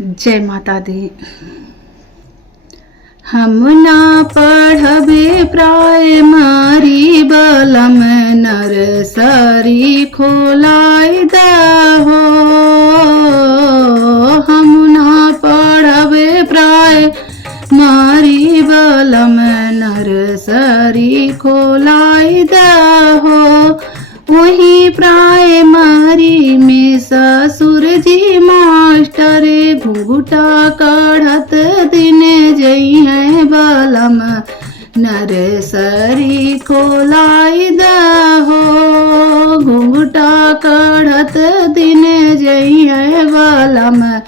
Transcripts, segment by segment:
जय माता दी। हम ना पढ़बे प्राइमरी बलम नर्सरी खोलाई दहो। हम ना पढ़बे प्राइमरी बलम नर्सरी खोलाई दहो। वही प्राइमरी में ससुर जी मास्टर घुंघटा कढ़त दिन जई है बलम नर्सरी खोलाई दहो। घुंघटा कढ़त दिन जई है बलम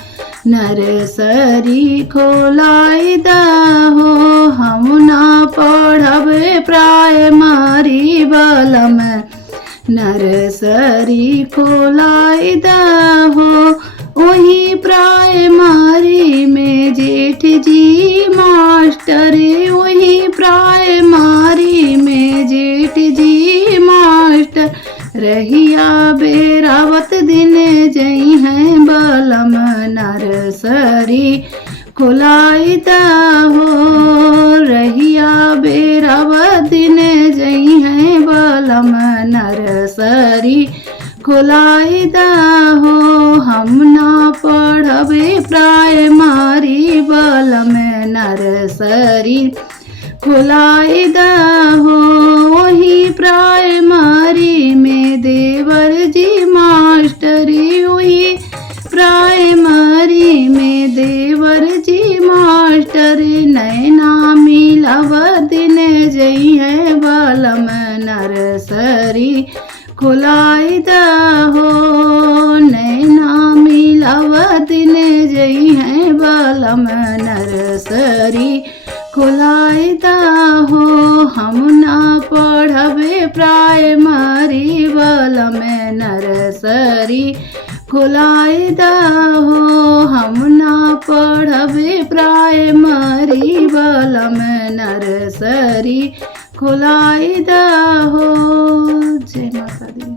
नर्सरी खोलाई दहो। हम ना पढ़बे प्राइमरी बलम नर्सरी खोलाई दहो। वही प्राइमरी में जेठ जी मास्टर, वही प्राइमरी में जेठ जी मास्टर रहिया बेरावत दिन जई हैं बलम नर्सरी खोलाई दहो। रहिया बेरावत दिन जई हैं बलम नर्सरी खोलाई दहो। हम ना पढ़बे प्राइमरी बलम नर्सरी खोलाई दहो। वही प्राइमरी में देवर जी मास्टरी, वही प्राइमरी में देवर जी मास्टर नैना मिलाव दिन जई है बलम नर्सरी खोलाई दहो। नैना मिलाव दिन जई है बलम नर्सरी खोलाई दहो। हम ना पढ़बे प्राइमरी बलम नर्सरी खोलाई दहो। हम ना पढ़बे प्राइमरी बलम नर्सरी खोलाई दहो। जय माता दी।